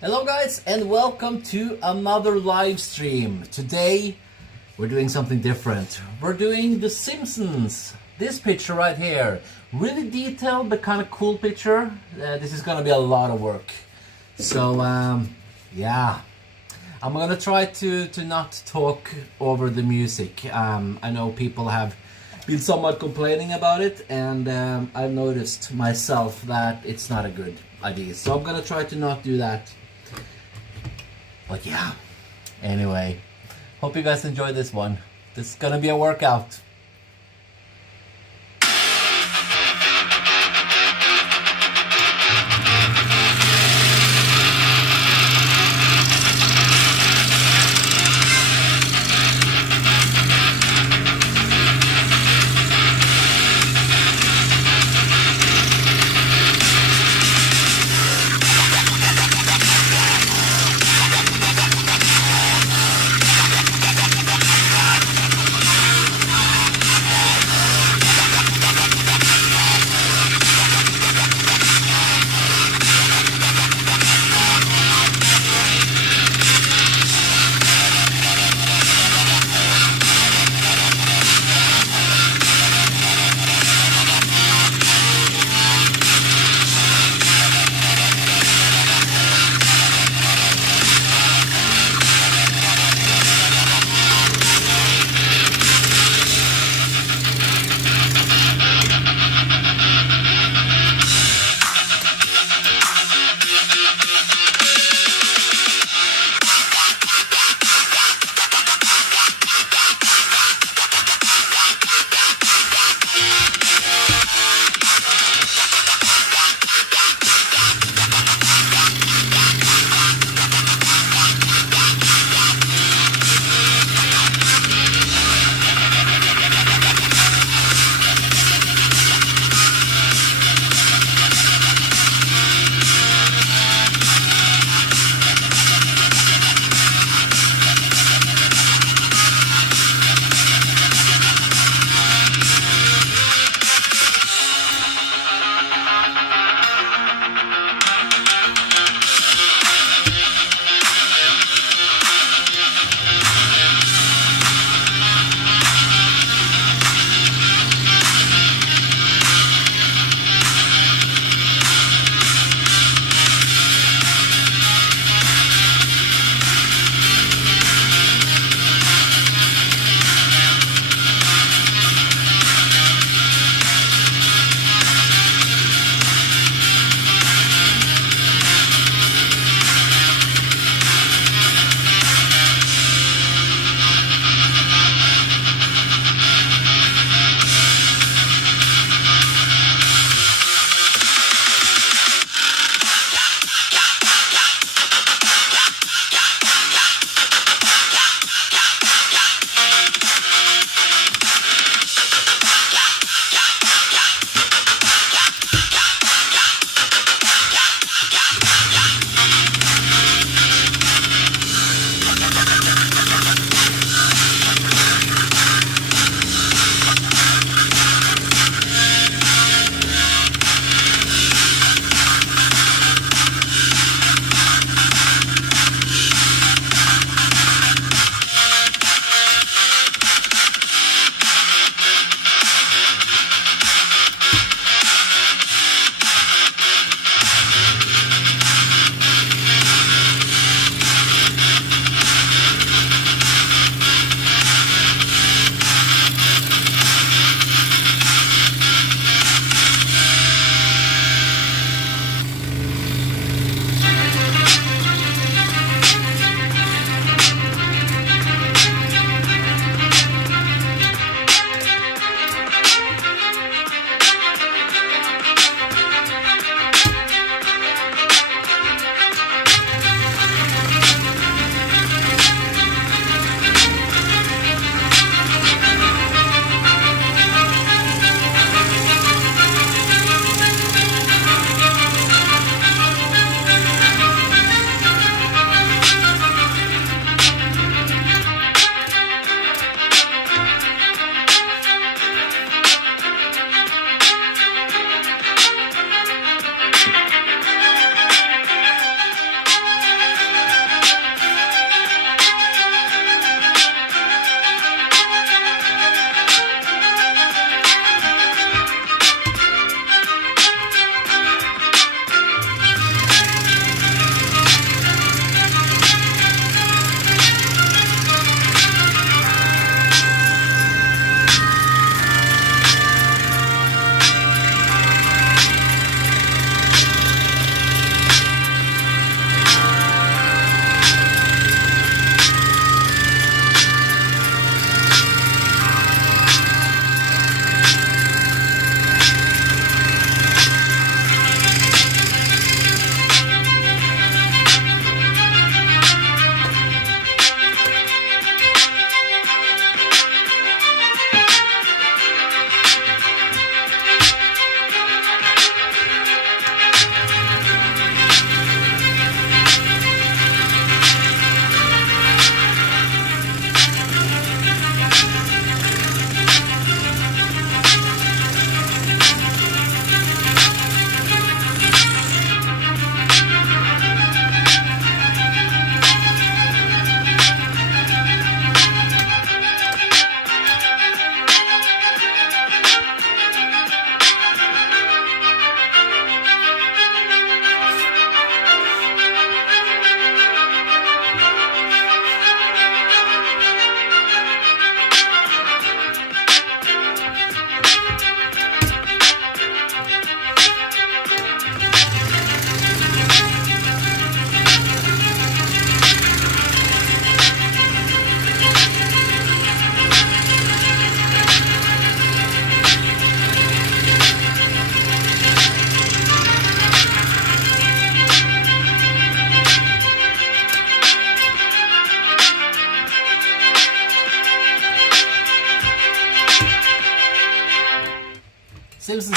Hello guys and welcome to another live stream. Today we're doing something different. We're doing the Simpsons. This picture right here. Really detailed but kind of cool picture. This is gonna be a lot of work. So yeah. I'm gonna try to not talk over the music. I know people have been somewhat complaining about it, and I've noticed myself that it's not a good idea. So I'm gonna try to not do that. But yeah, anyway, hope you guys enjoy this one. This is gonna be a workout.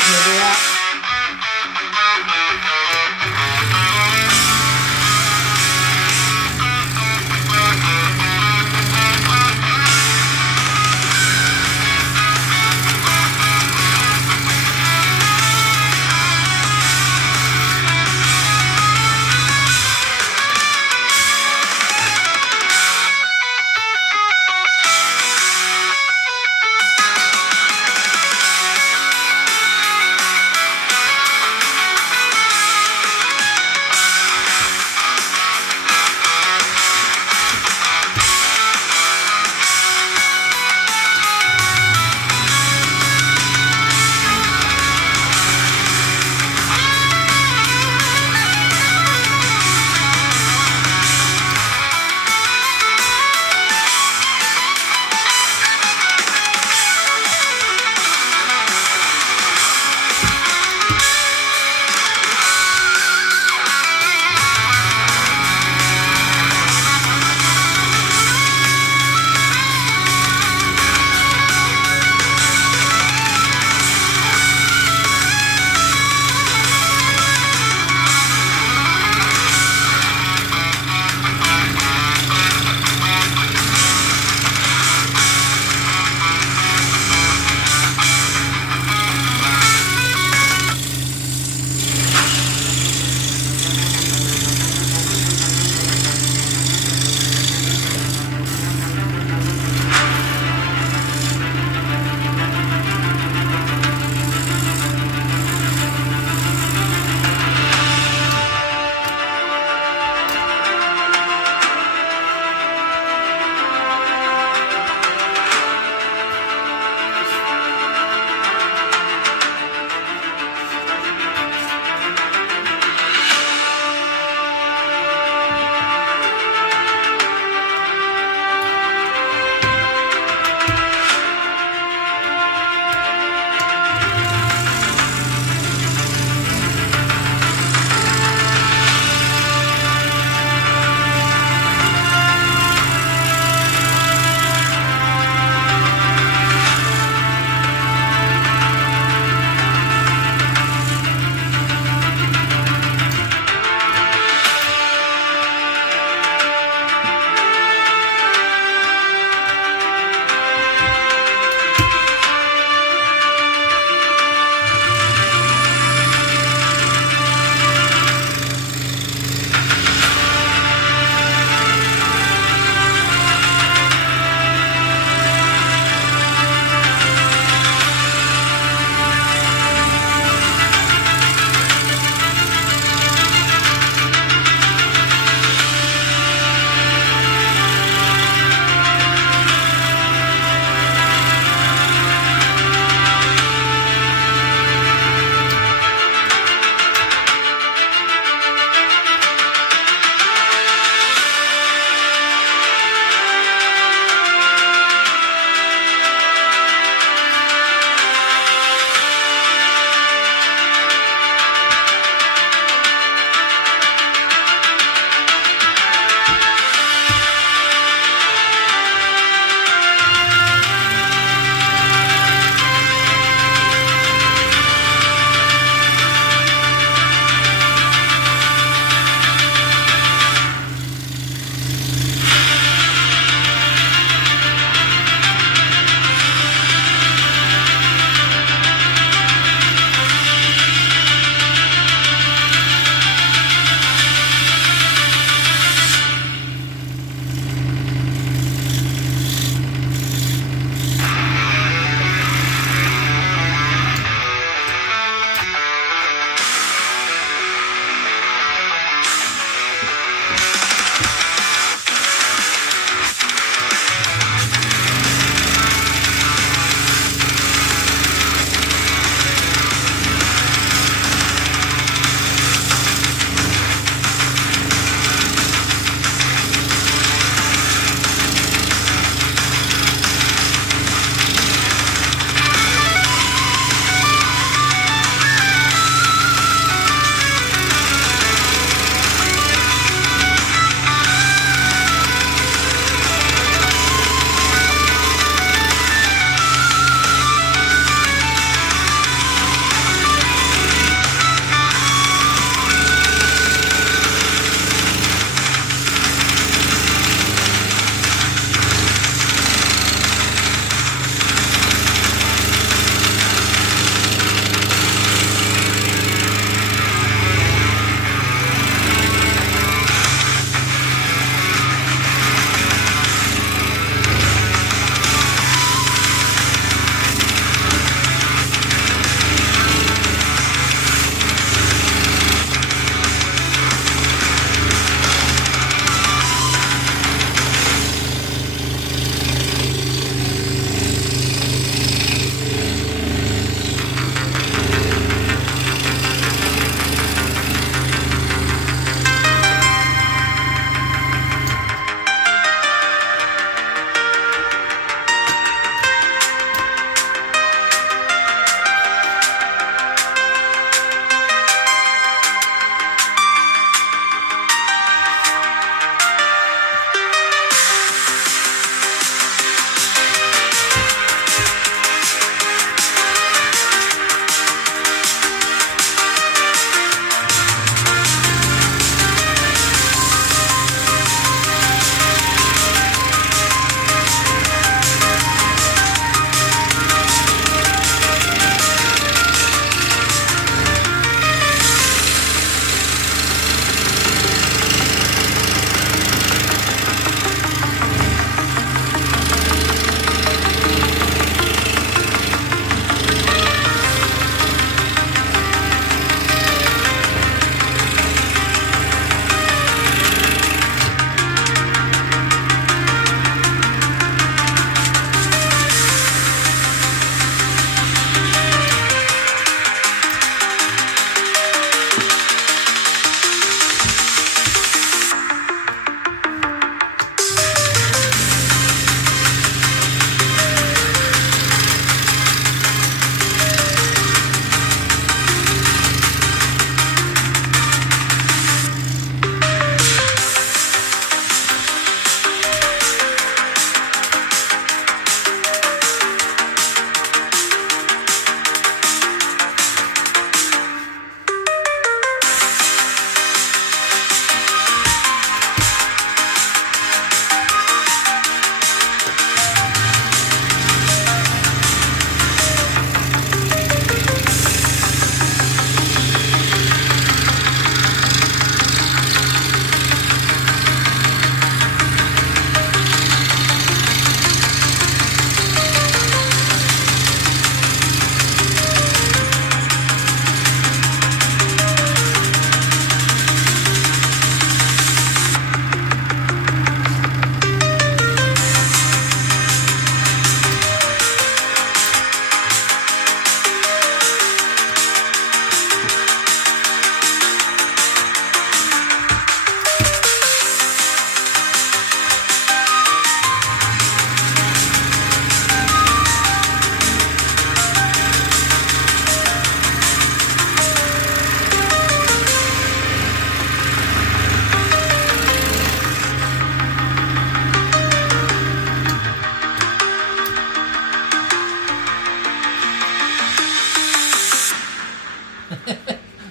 maybe, yeah.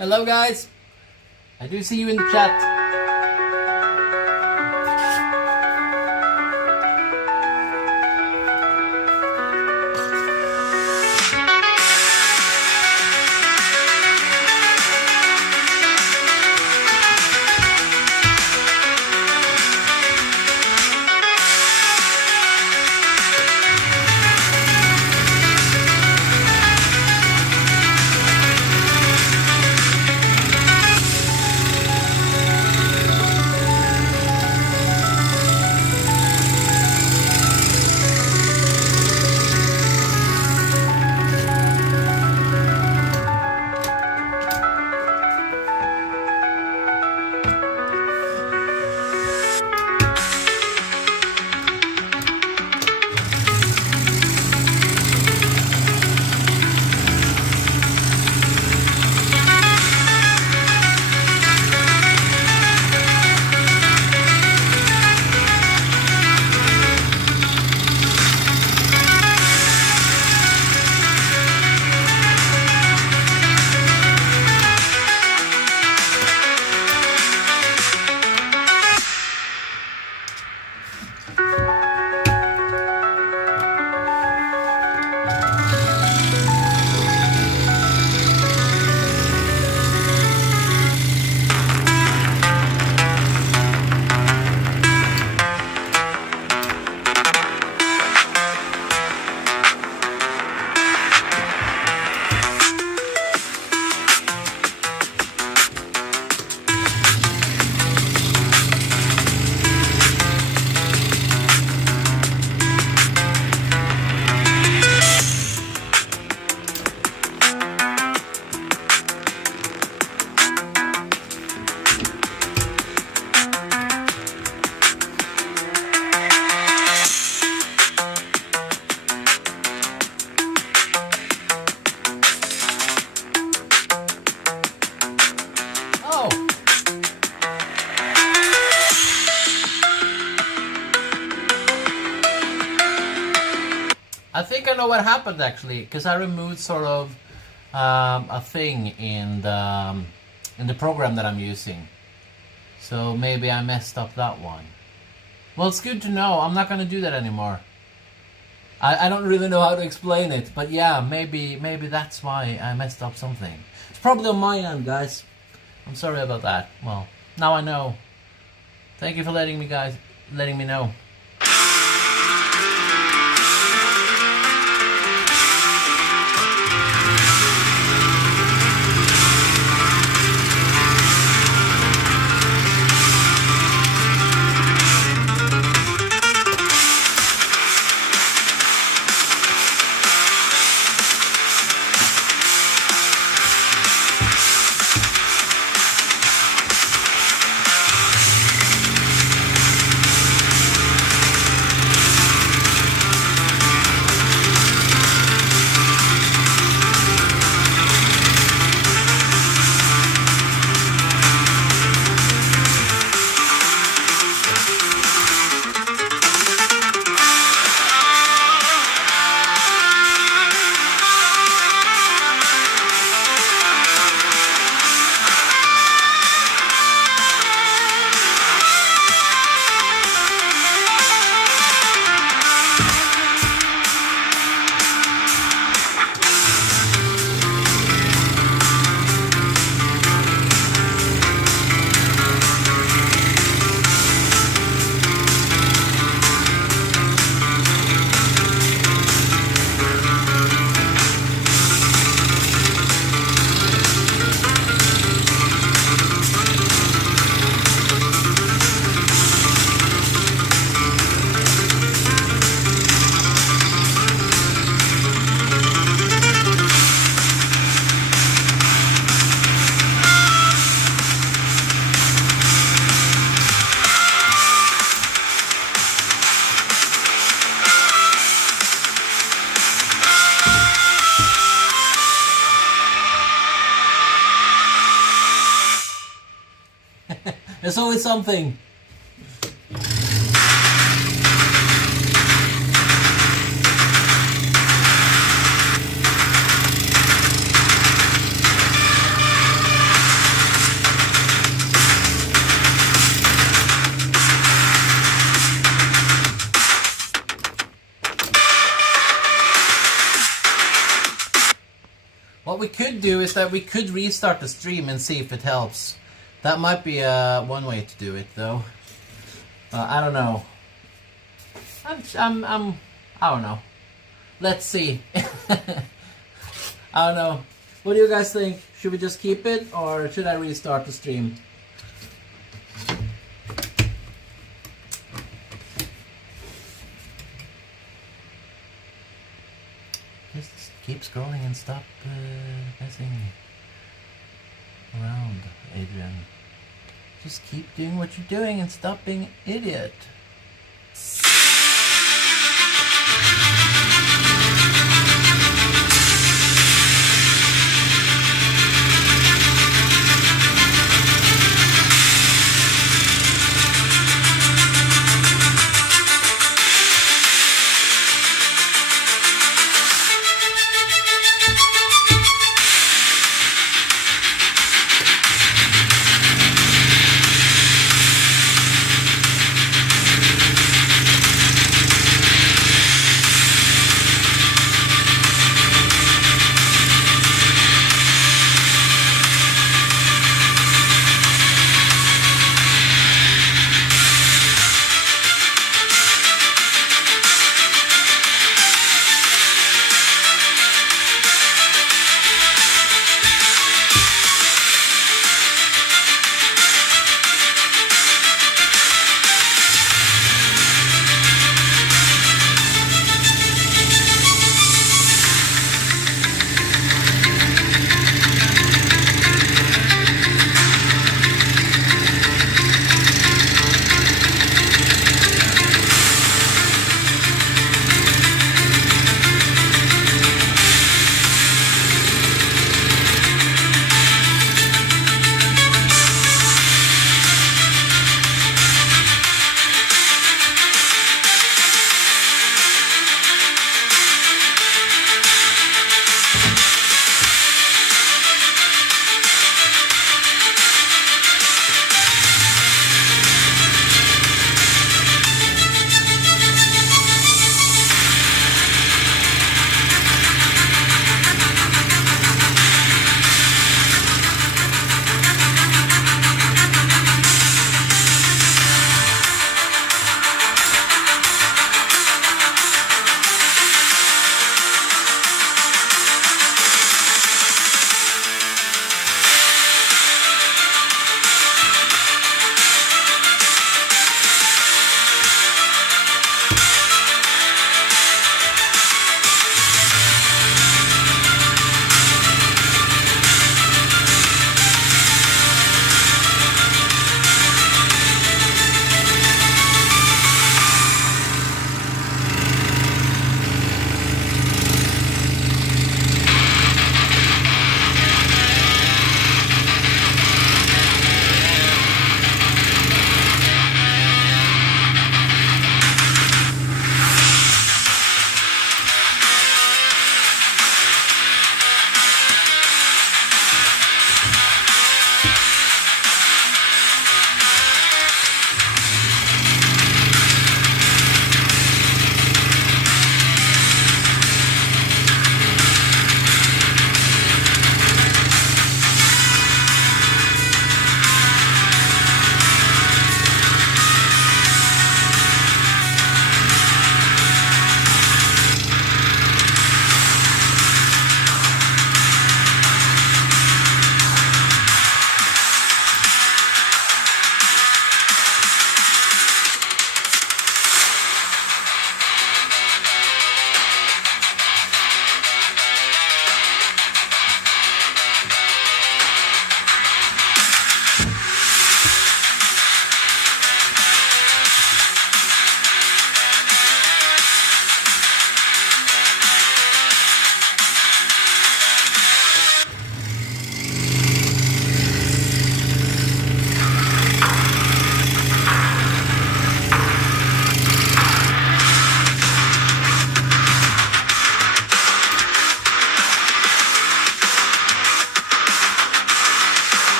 Hello guys. I do see you in the chat. I think I know what happened actually, because I removed sort of a thing in the program that I'm using. So maybe I messed up that one. Well, it's good to know. I'm not going to do that anymore. I don't really know how to explain it, but yeah, maybe that's why I messed up something. It's probably on my end, guys. I'm sorry about that. Well, now I know. Thank you for letting me know. There's always something. could do is that we could restart the stream and see if it helps. That might be one way to do it, though. I don't know. I don't know. Let's see. I don't know. What do you guys think? Should we just keep it, or should I restart the stream? Just keep scrolling and stop messing around, Adrian. Just keep doing what you're doing and stop being an idiot.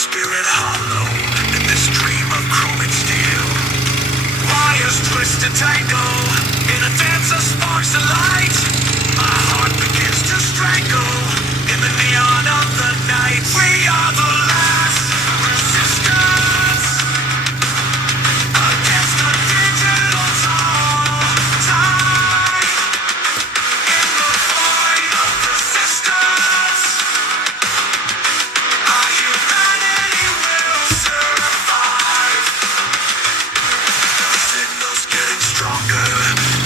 spirit hollow in this dream of chrome and steel. Wires twist and tangle in a dance of sparks and light. My heart begins to strangle in the neon of the night. We are the last resistance against the digital tide. In the void of persistence, our humanity will survive. Signals getting stronger,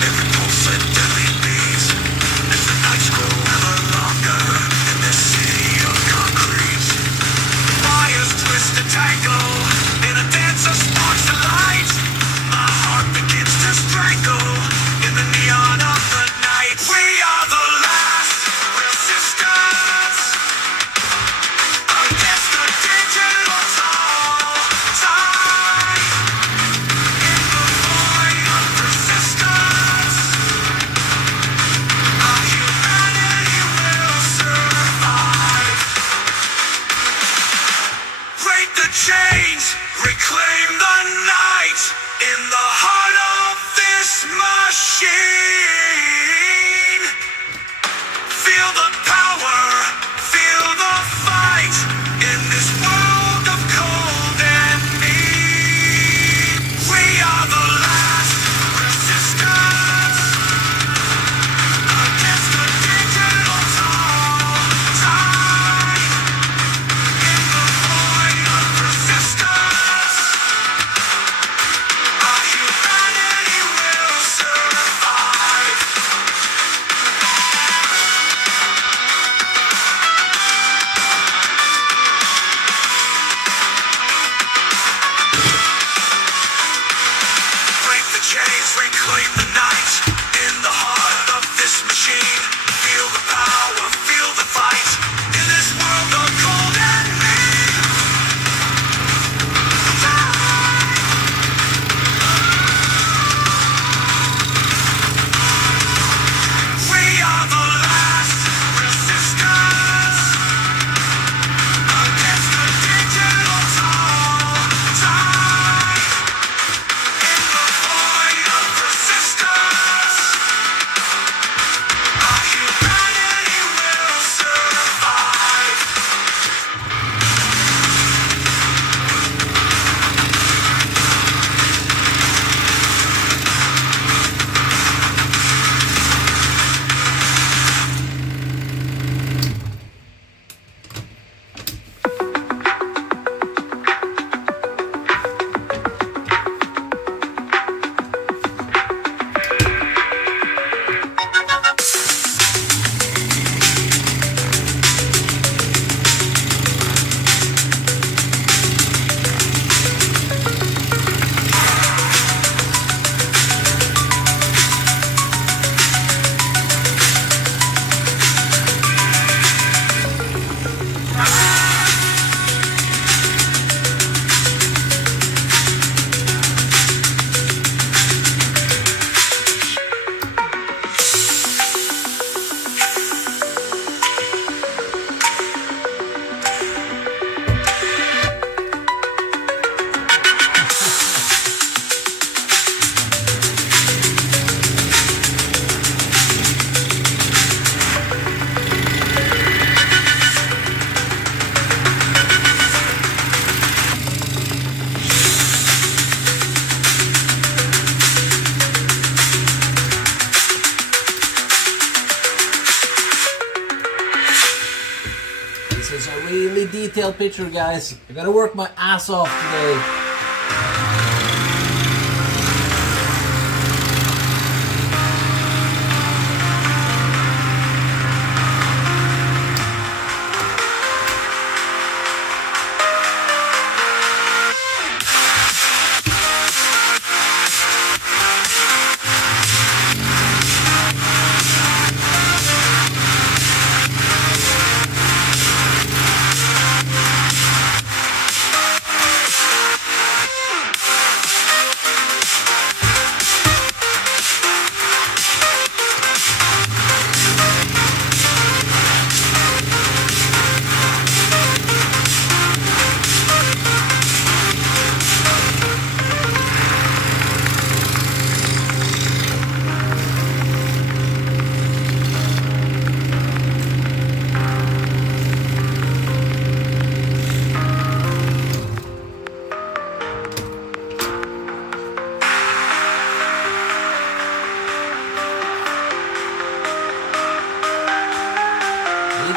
every pulse a deadly beat, as the nights grow ever longer in this city of concrete. Wires twist and tangle in a dance of sparks and light. My heart begins to strangle in the neon of the night. We are the last resistance against the digital tide. In the void of persistence, our humanity will survive. Break the chains, reclaim the night in the heart of this machine. Feel the power, feel the fight in this world of cold and need. We are the last resistance against the digital tide. In the void of persistence, our humanity will survive. Break the chains, reclaim the night in the heart of this machine. Feel the power, feel the fight in this world of cold and mean. We are the last resistance against the digital tide. In the void of persistence, our humanity will survive. This is a really detailed picture, guys. I gotta work my ass off today.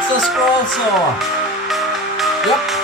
It's a scroll saw. Yep.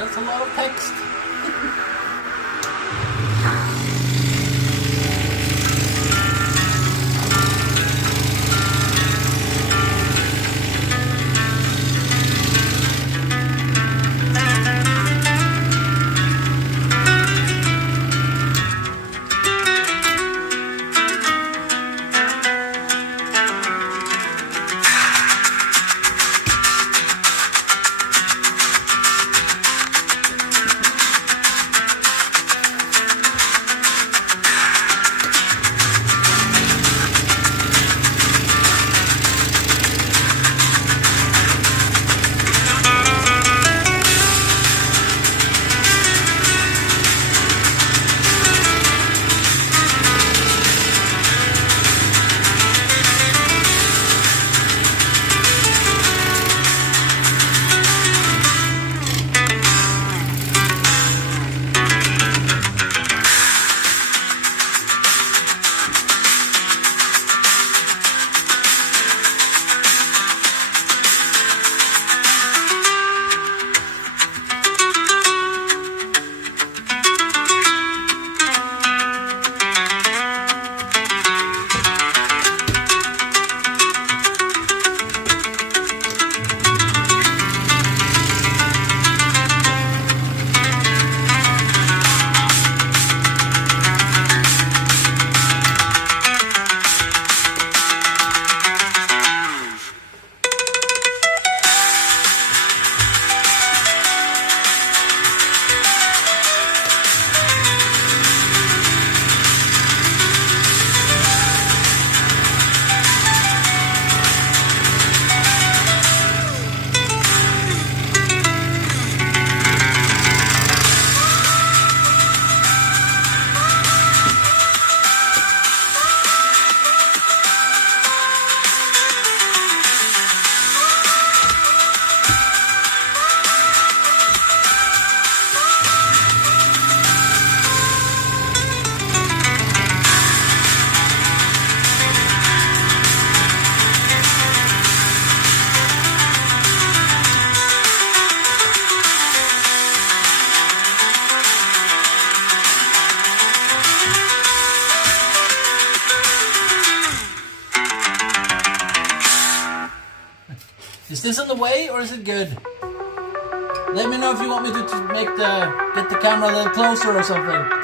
That's a lot of text. this in the way or is it good? Let me know if you want me to get the camera a little closer or something.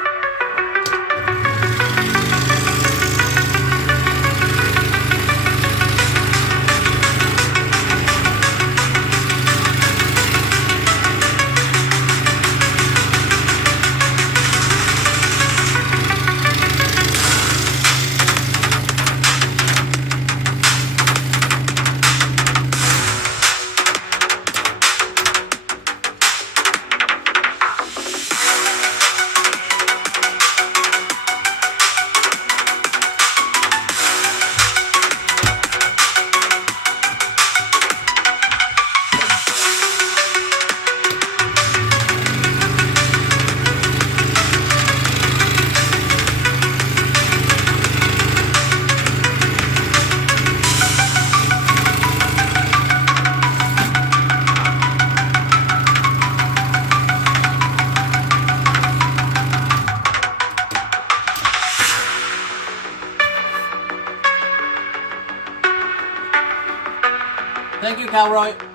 Thank you, Calroy.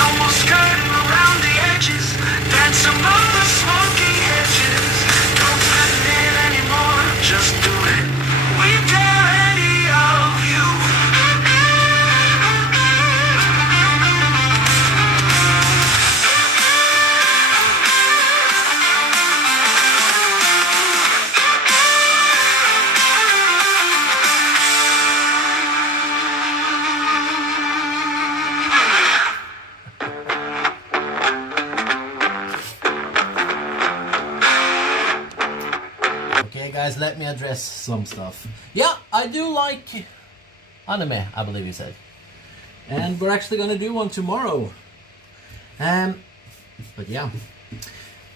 No more skirting around the edges, dance among the smoky hedges. Don't threaten it anymore, just do it. We dare any of you. Okay, guys, let me address some stuff. Yeah, I do like anime, I believe you said. And we're actually gonna do one tomorrow. But yeah.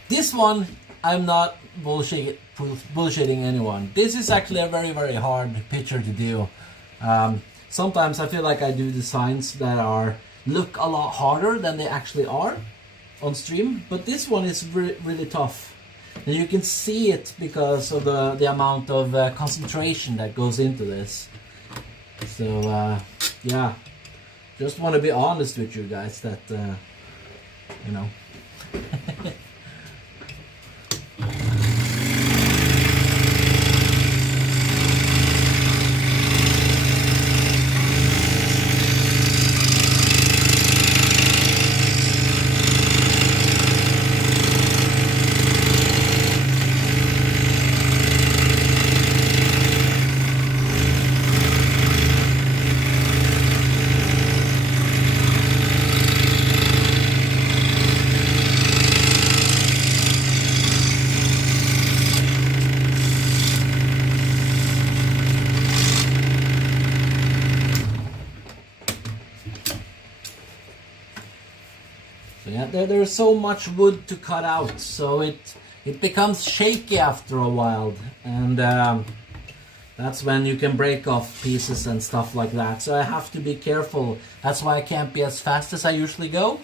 This one, I'm not bullshitting anyone. This is actually a very, very hard picture to do. Sometimes I feel like I do designs that look a lot harder than they actually are on stream. But this one is really tough. And you can see it because of the amount of concentration that goes into this. So yeah, just want to be honest with you guys that you know. There's so much wood to cut out, so it becomes shaky after a while, and that's when you can break off pieces and stuff like that. So I have to be careful. That's why I can't be as fast as I usually go.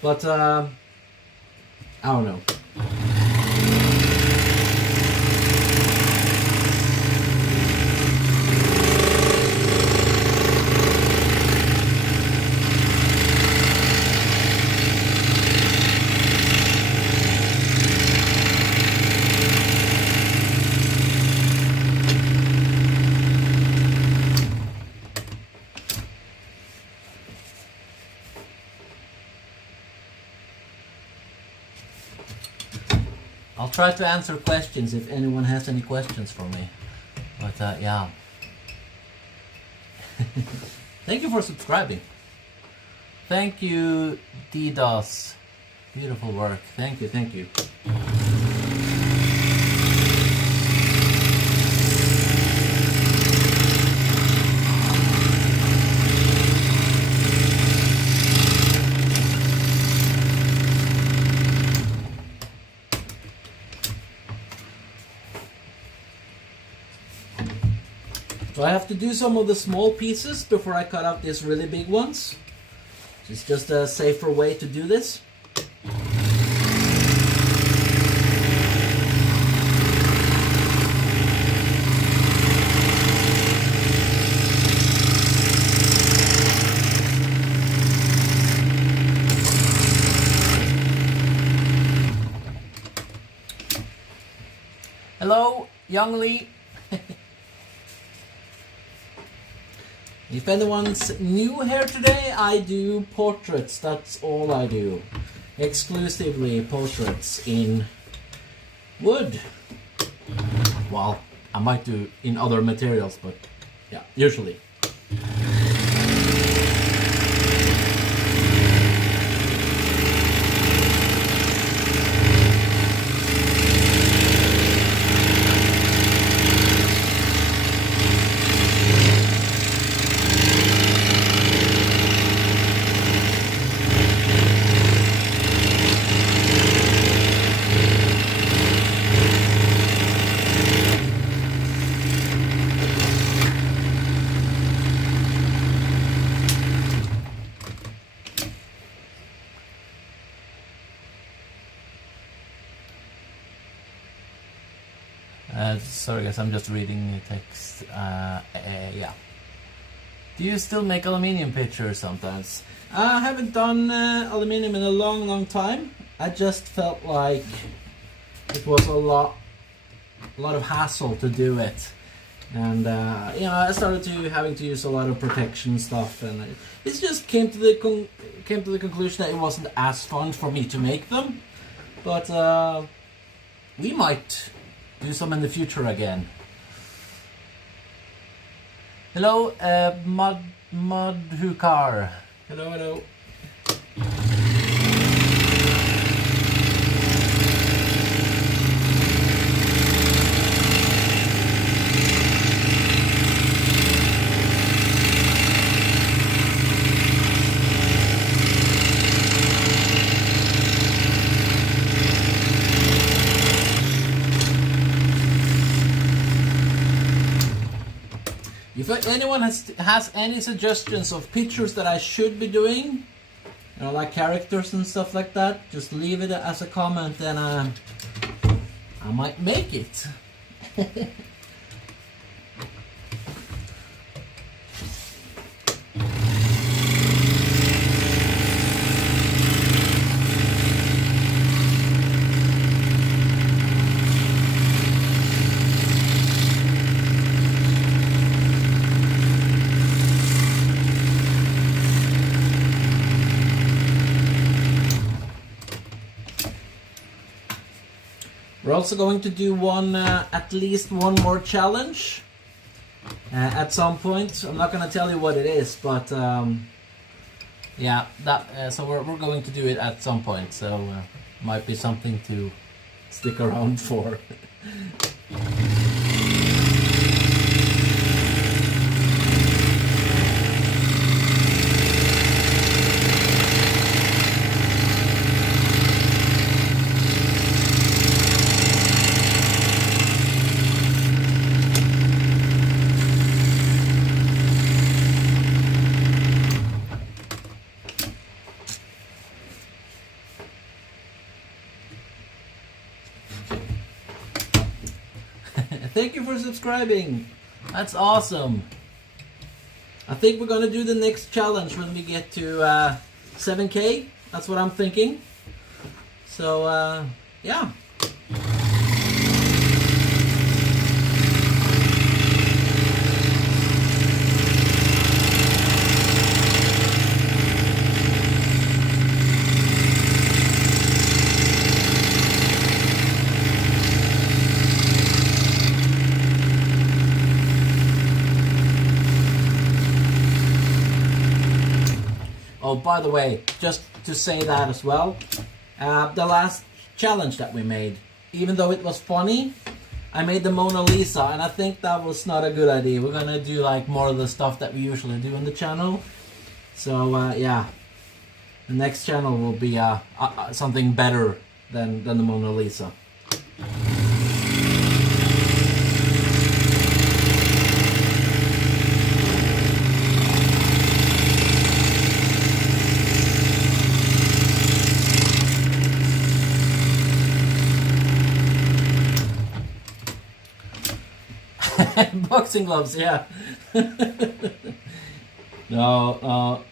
But I don't know. I'll try to answer questions if anyone has any questions for me. But yeah. Thank you for subscribing. Thank you, DDoS. Beautiful work. Thank you, thank you. So I have to do some of the small pieces before I cut out these really big ones. It's just a safer way to do this. Hello, Young Lee. If anyone's new here today, I do portraits. That's all I do. Exclusively portraits in wood. Well, I might do in other materials, but yeah, usually. Sorry guys, I'm just reading the text. Yeah. Do you still make aluminium pictures sometimes? I haven't done aluminium in a long time. I just felt like it was a lot of hassle to do it, and you know, I started having to use a lot of protection stuff, and it just came to the conclusion that it wasn't as fun for me to make them. But we might do some in the future again. Hello, Mudhukar. Hello. If anyone has any suggestions of pictures that I should be doing, you know, like characters and stuff like that, just leave it as a comment, and I might make it. We're also going to do at least one more challenge at some point. I'm not going to tell you what it is, but yeah, so we're going to do it at some point. So might be something to stick around for. Thank you for subscribing. That's awesome. I think we're gonna do the next challenge when we get to 7K. That's what I'm thinking. So yeah. Oh, by the way, just to say that as well, the last challenge that we made, even though it was funny, I made the Mona Lisa, and I think that was not a good idea. We're gonna do like more of the stuff that we usually do on the channel. So yeah, the next channel will be something better than the Mona Lisa. Boxing gloves, yeah. No,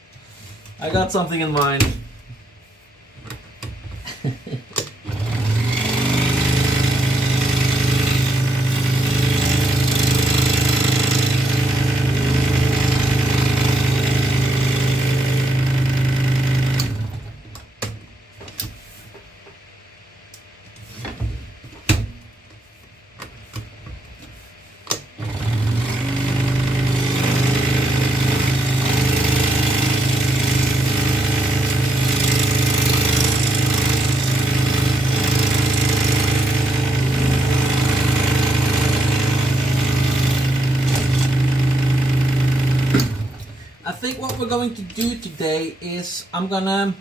I got something in mind. I think what we're going to do today is I'm gonna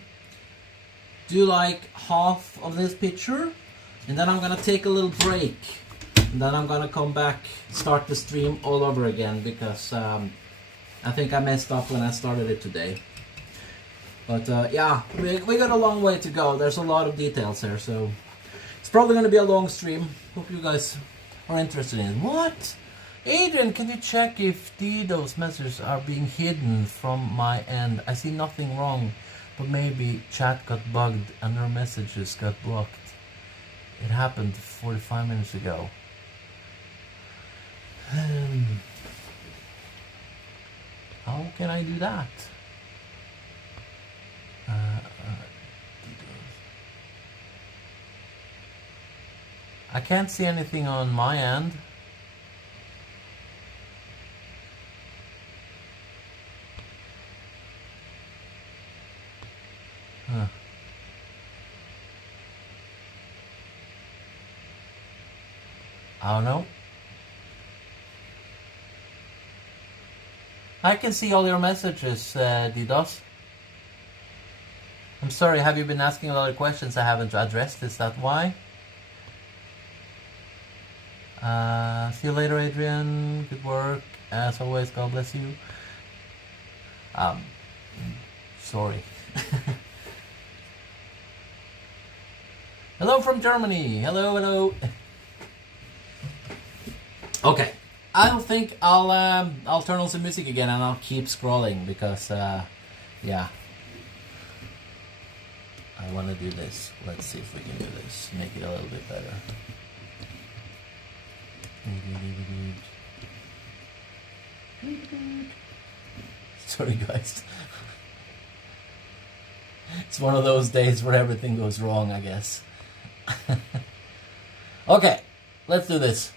do like half of this picture, and then I'm gonna take a little break, and then I'm gonna come back, start the stream all over again, because I think I messed up when I started it today. But yeah, we got a long way to go. There's a lot of details here, so it's probably gonna be a long stream. Hope you guys are interested in it. What? Adrian, can you check if those messages are being hidden from my end? I see nothing wrong, but maybe chat got bugged and her messages got blocked. It happened 45 minutes ago. How can I do that? I can't see anything on my end. Huh. I don't know. I can see all your messages, DDoS. I'm sorry, have you been asking a lot of questions I haven't addressed? Is that why? See you later, Adrian. Good work. As always, God bless you. Sorry. Hello from Germany. Hello, hello. Okay. I think I'll turn on some music again and I'll keep scrolling because yeah. I want to do this. Let's see if we can do this. Make it a little bit better. Sorry guys. It's one of those days where everything goes wrong, I guess. Okay, let's do this.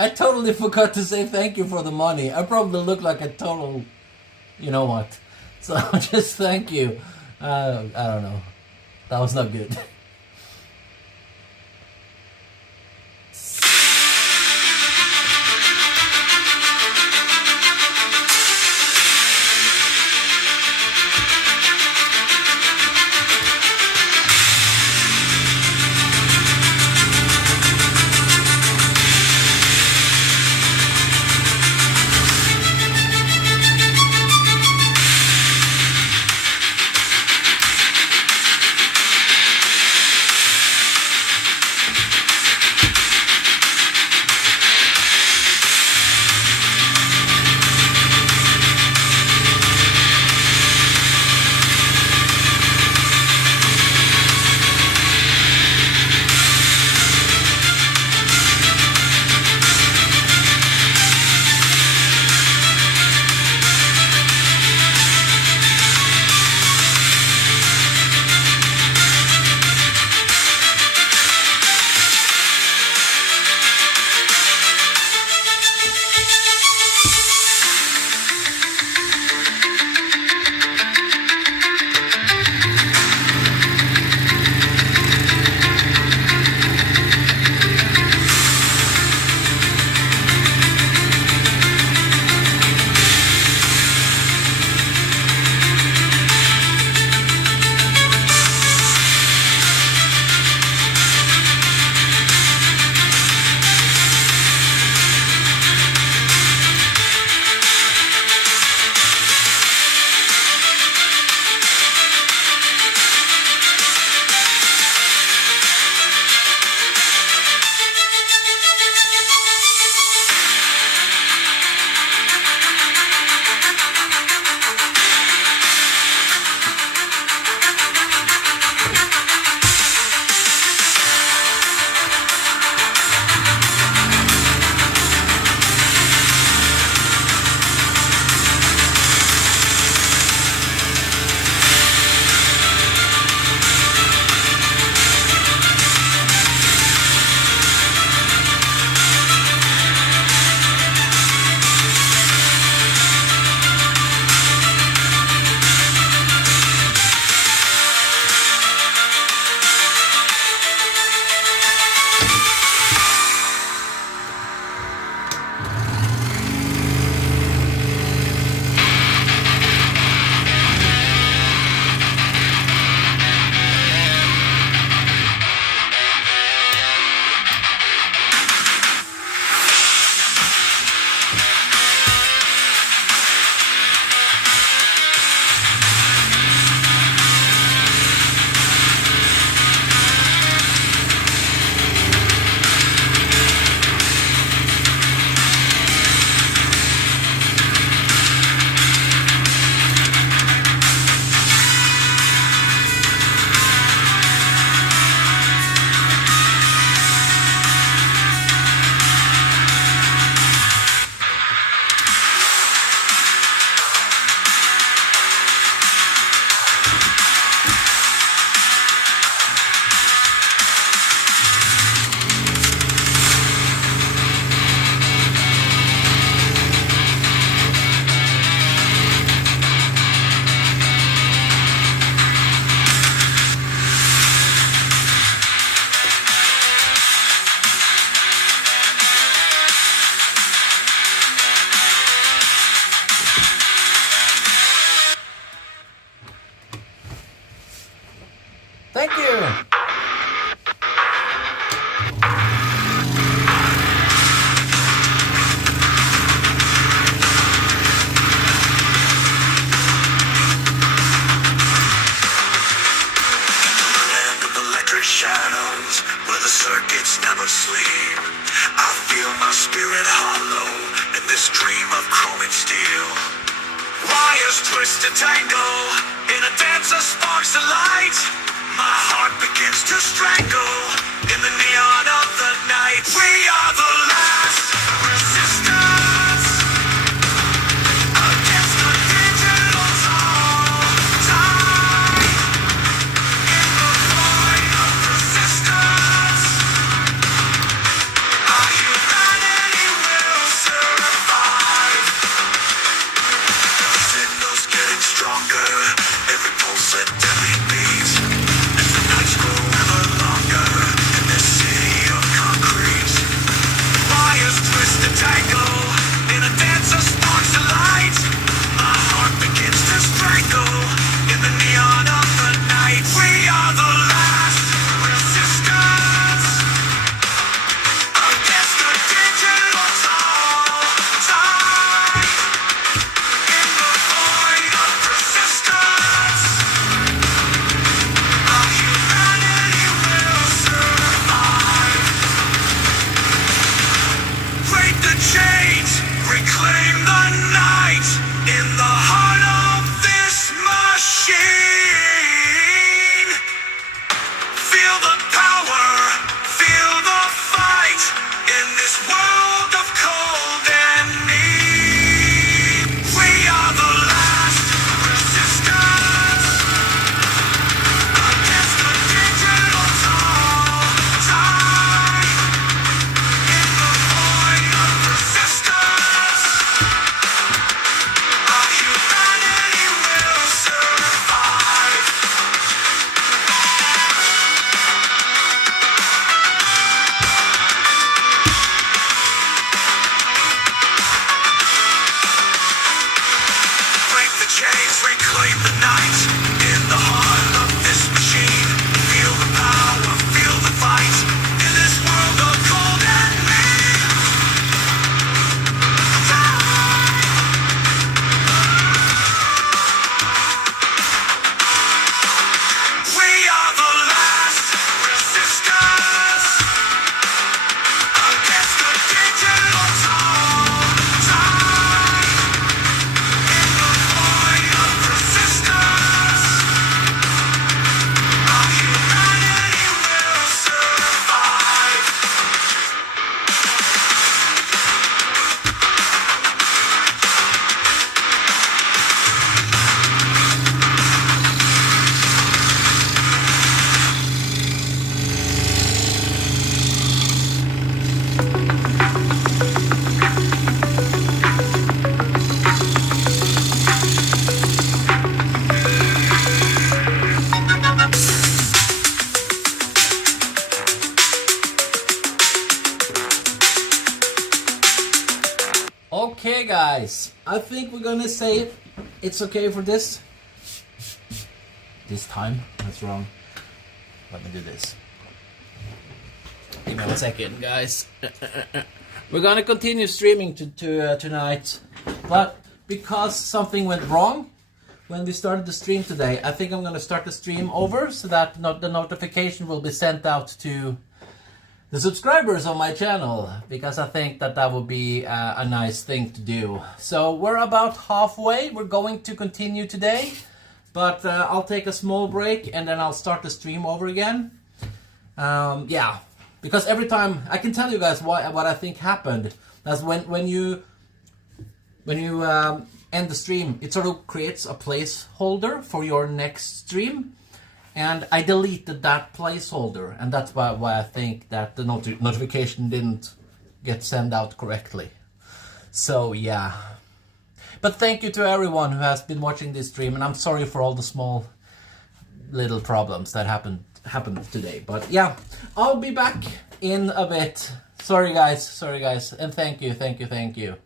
I totally forgot to say thank you for the money. I probably look like a total, you know what. So just thank you. I don't know. That was not good. Thank you. Shadows where the circuits never sleep. I feel my spirit hollow in this dream of chrome and steel. Wires twist and tangle in a dance of sparks of light. My heart begins to strangle in the neon of the night. We are the last resistance against the digital time. In the void of resistance, our humanity Okay guys, I think we're gonna say it's okay for this time. That's wrong. Let me do this. Give me 1 second, guys. We're gonna continue streaming tonight, but because something went wrong when we started the stream today, I think I'm gonna start the stream over so that the notification will be sent out to the subscribers on my channel, because I think that would be a nice thing to do. So we're about halfway. We're going to continue today, but I'll take a small break and then I'll start the stream over again. Yeah, because every time I can tell you guys what I think happened. That's when you end the stream, it sort of creates a placeholder for your next stream. And I deleted that placeholder, and that's why I think that the notification didn't get sent out correctly. So yeah. But thank you to everyone who has been watching this stream, and I'm sorry for all the small little problems that happened today. But yeah, I'll be back in a bit. Sorry guys, and thank you.